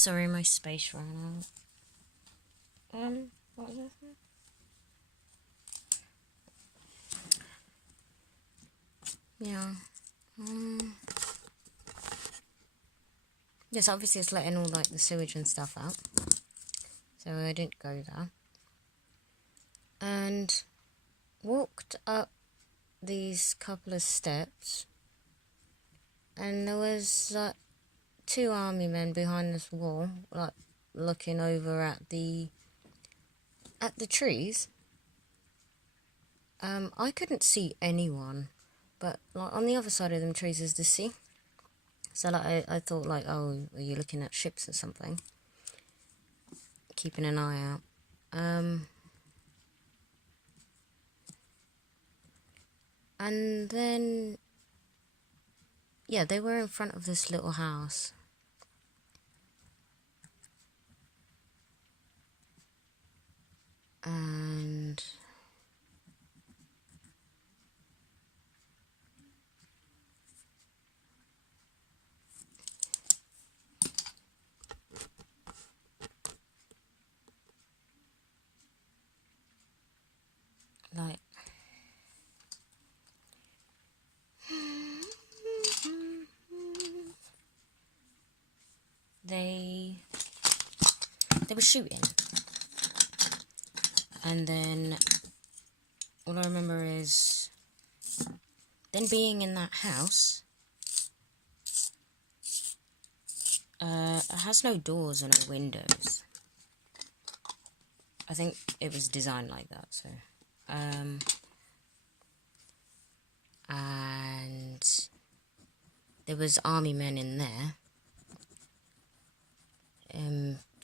Sorry, my space ran out. What was this? Yeah. Yes, obviously it's letting all like the sewage and stuff out. So I didn't go there. And walked up these couple of steps, and there was like two army men behind this wall, like looking over at the trees. I couldn't see anyone, but like on the other side of them trees is the sea. So like I thought like, oh, are you looking at ships or something? Keeping an eye out. And then, yeah, they were in front of this little house. And like they were shooting, and then all I remember is then being in that house. It has no doors or no windows. I think it was designed like that, so and there was army men in there,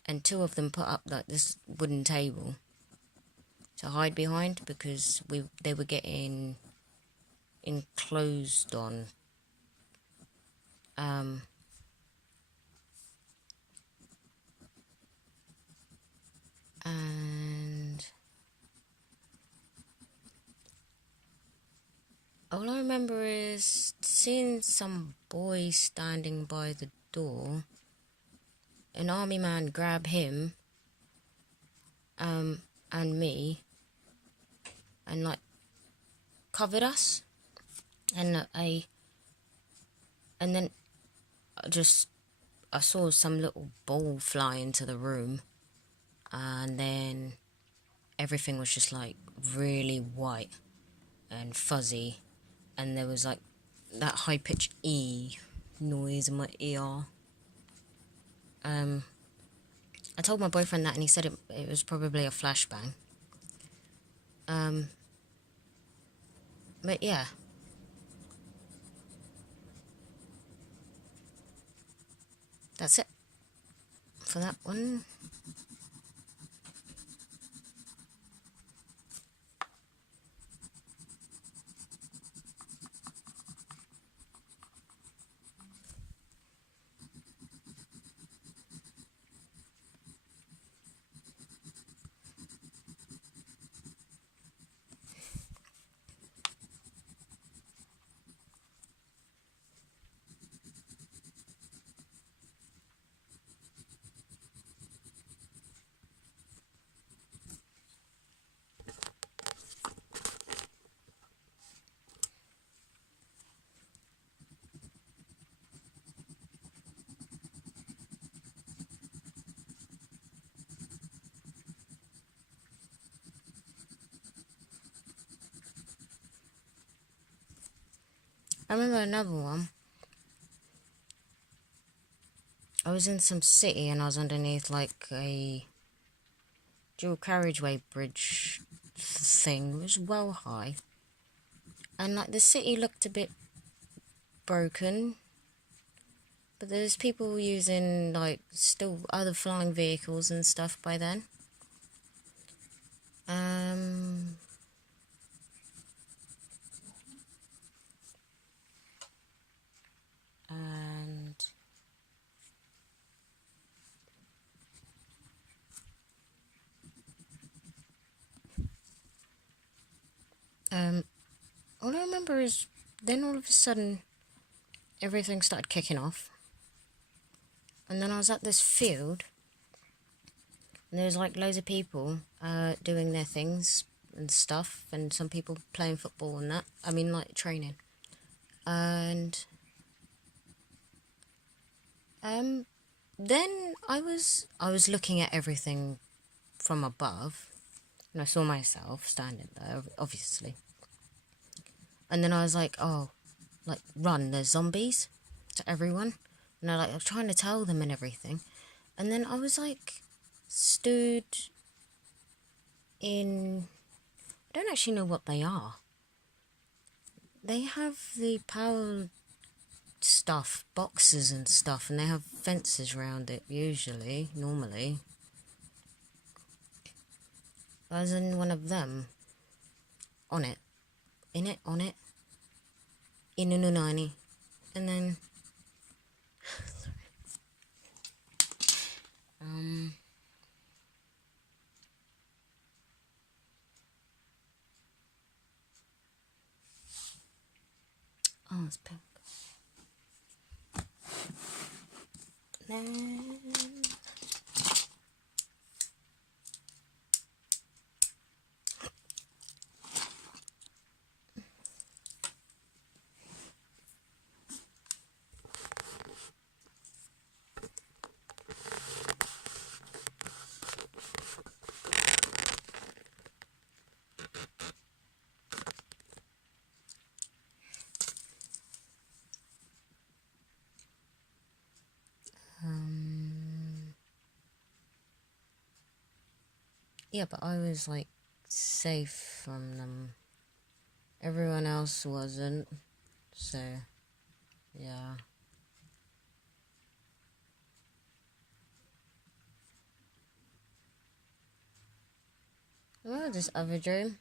and two of them put up like this wooden table to hide behind because they were getting enclosed on. And all I remember is seeing some boy standing by the door. An army man grabbed him, and me, and like covered us, and then I saw some little ball fly into the room, and then everything was just like really white and fuzzy, and there was like that high-pitched E noise in my ear. I told my boyfriend that, and he said it was probably a flashbang. But yeah. That's it for that one. I remember another one. I was in some city and I was underneath like a dual carriageway bridge thing. It was well high. And like the city looked a bit broken. But there's people using like still other flying vehicles and stuff by then. All I remember is then all of a sudden everything started kicking off. And then I was at this field, and there was like loads of people doing their things and stuff, and some people playing football and that. I mean, like training. And then I was looking at everything from above, and I saw myself standing there, obviously. And then I was like, oh, like, run, there's zombies, to everyone. And I was trying to tell them and everything. And then I was like, stood in, I don't actually know what they are. They have the power stuff, boxes and stuff, and they have fences around it, usually, normally. I was in one of them. On it. In it, on it. Inununani. And then... Oh, it's pink. Then... yeah, but I was, like, safe from them. Everyone else wasn't. So, yeah. Well, this other dream.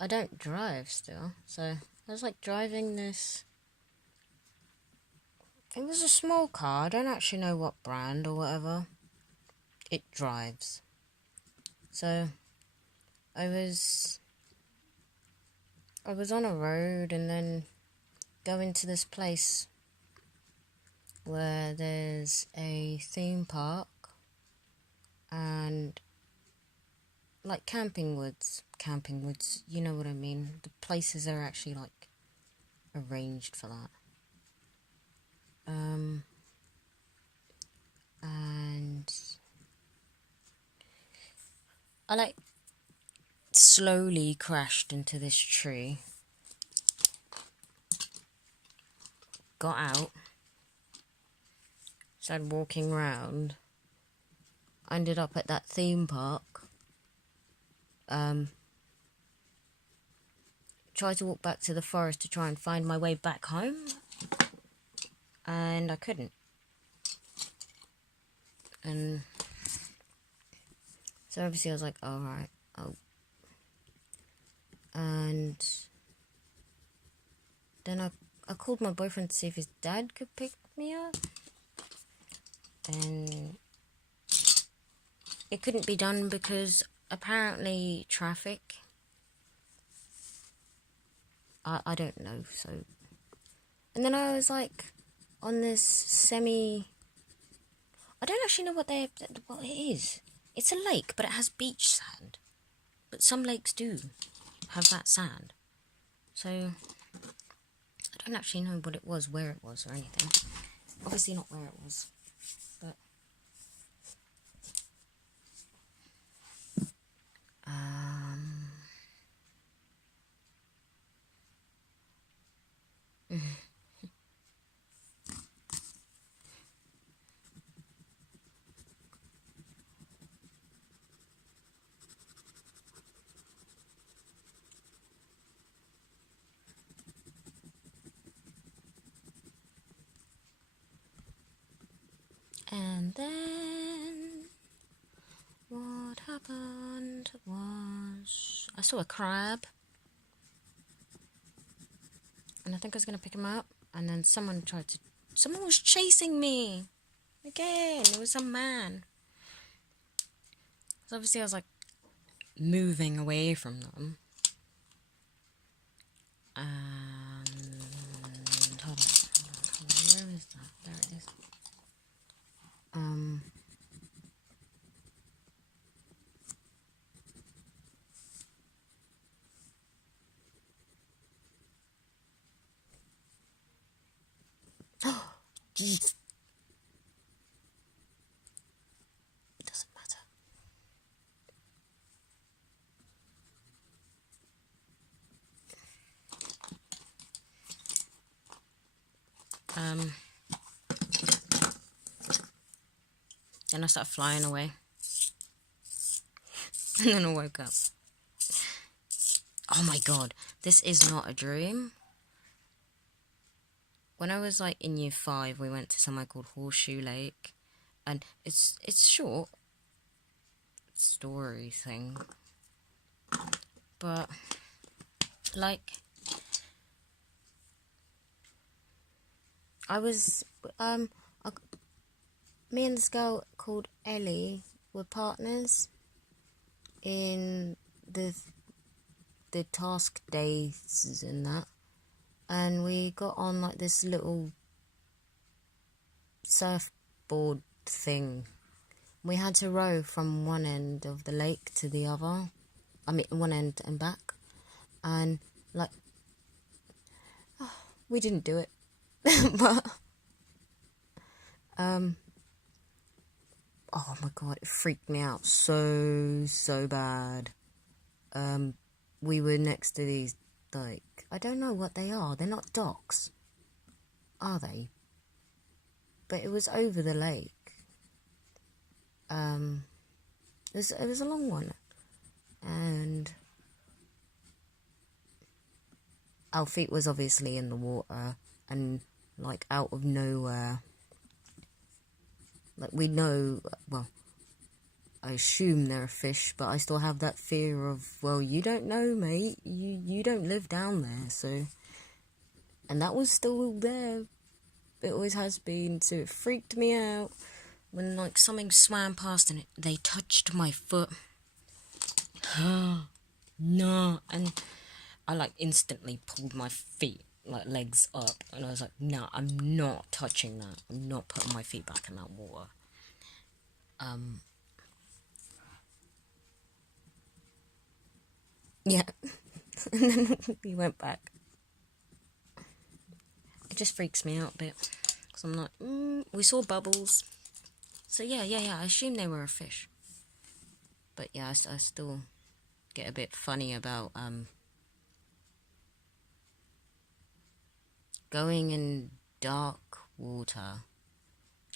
I don't drive still, so I was, like, driving this... It was a small car. I don't actually know what brand or whatever. It drives. So, I was on a road and then going to this place where there's a theme park and like camping woods, you know what I mean. The places are actually like arranged for that. And I like slowly crashed into this tree, got out, started walking around, ended up at that theme park, tried to walk back to the forest to try and find my way back home, and I couldn't. And so obviously I was like, alright, and then I called my boyfriend to see if his dad could pick me up, and it couldn't be done because apparently traffic, I don't know, so... And then I was like on this I don't actually know what it is. It's a lake, but it has beach sand. But some lakes do have that sand. So, I don't actually know what it was, where it was, or anything. Obviously not where it was. But, and then what happened was I saw a crab, and I think I was going to pick him up, and then someone was chasing me again. It was some man. So obviously I was like moving away from them, and hold on, where is that? There it is. Um, Jeez. It doesn't matter. Then I started flying away. And then I woke up. Oh my god, this is not a dream. When I was like in year 5, we went to somewhere called Horseshoe Lake. And it's short story thing. But like I was me and this girl called Ellie were partners in the task days and that, and we got on like this little surfboard thing. We had to row from one end of the lake to the other. I mean, one end and back, and like we didn't do it, but oh my god, it freaked me out so bad. We were next to these, like, I don't know what they are. They're not docks, are they? But it was over the lake. It was a long one, and our feet was obviously in the water, and like out of nowhere, like we know, well, I assume they're a fish, but I still have that fear of, well, you don't know, mate. You don't live down there, so. And that was still there. It always has been, so it freaked me out when, like, something swam past and they touched my foot. No. And I, like, instantly pulled my feet, like, legs up. And I was like, no, I'm not touching that. I'm not putting my feet back in that water. Yeah. And then we went back. It just freaks me out a bit. Because I'm like, we saw bubbles. So yeah, I assume they were a fish. But yeah, I still get a bit funny about going in dark water,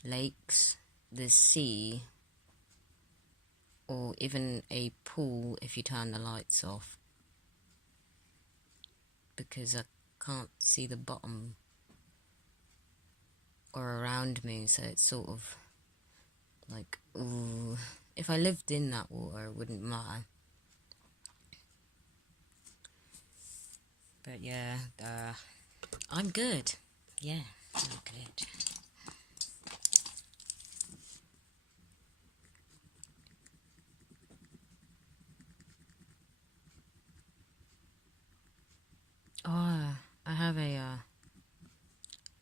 lakes, the sea, or even a pool if you turn the lights off. Because I can't see the bottom or around me, so it's sort of like, ooh, if I lived in that water, it wouldn't matter. But yeah, I'm good. Yeah, I'm good. Oh, I have a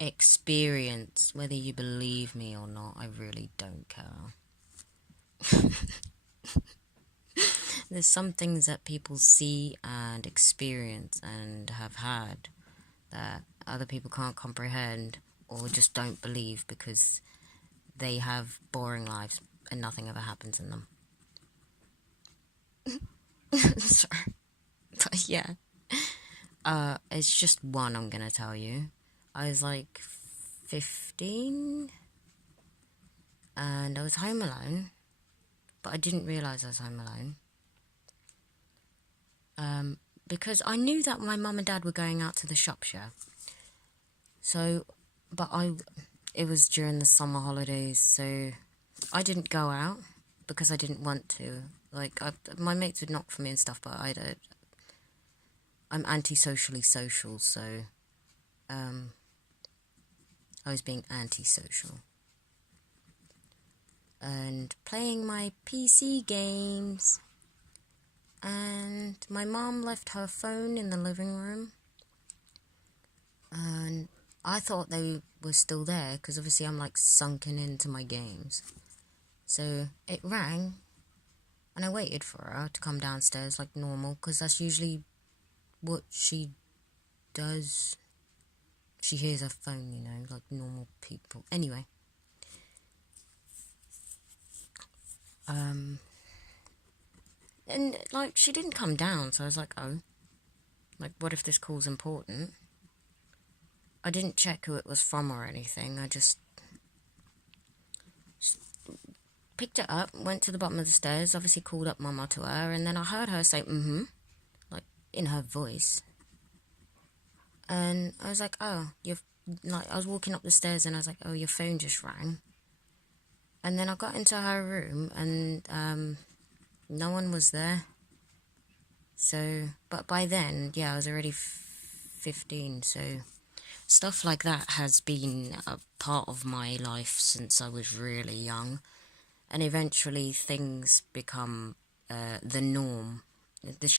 experience. Whether you believe me or not, I really don't care. There's some things that people see and experience and have had that other people can't comprehend or just don't believe because they have boring lives and nothing ever happens in them. Sorry. But yeah. It's just one I'm gonna tell you. I was like 15 and I was home alone, but I didn't realise I was home alone. Because I knew that my mum and dad were going out to the shop share. So, but it was during the summer holidays, so I didn't go out because I didn't want to. Like, my mates would knock for me and stuff, but I'm antisocially social, so I was being antisocial. And playing my PC games. And my mom left her phone in the living room. And I thought they were still there because obviously I'm like sunken into my games. So it rang and I waited for her to come downstairs like normal because that's usually what she does. She hears her phone, you know, like normal people. Anyway. And like she didn't come down, so I was like, oh. Like, what if this call's important? I didn't check who it was from or anything. I just picked it up, went to the bottom of the stairs, obviously called up Mama to her, and then I heard her say, like, in her voice. And I was like, oh, I was walking up the stairs and I was like, oh, your phone just rang. And then I got into her room and, no one was there. So, but by then, yeah, I was already 15, so stuff like that has been a part of my life since I was really young. And eventually things become the norm.